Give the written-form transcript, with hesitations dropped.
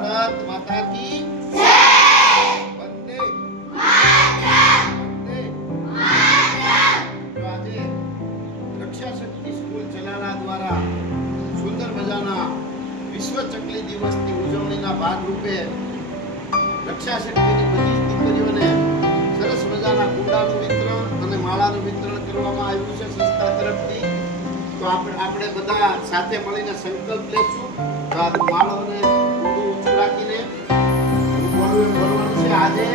ભારત માતા કી જય. વંદે માતરમ. વંદે માતરમ. તો આજે રક્ષા શક્તિ સ્કૂલ ચલાલા દ્વારા સુંદર મજાના વિશ્વ ચકલી દિવસની ઉજવણીના ભાગરૂપે રક્ષા શક્તિની બધી દીકરીઓને સરસ મજાના કુંડાનું વિતરણ અને માળાનું વિતરણ કરવામાં આવ્યું છે સંસ્થા તરફથી. તો આપણે બધા સાથે મળીને સંકલ્પ લેશું. તો આ માળો અને કુંડું ઊંચું રાખીને બોલવાનું છે. આજે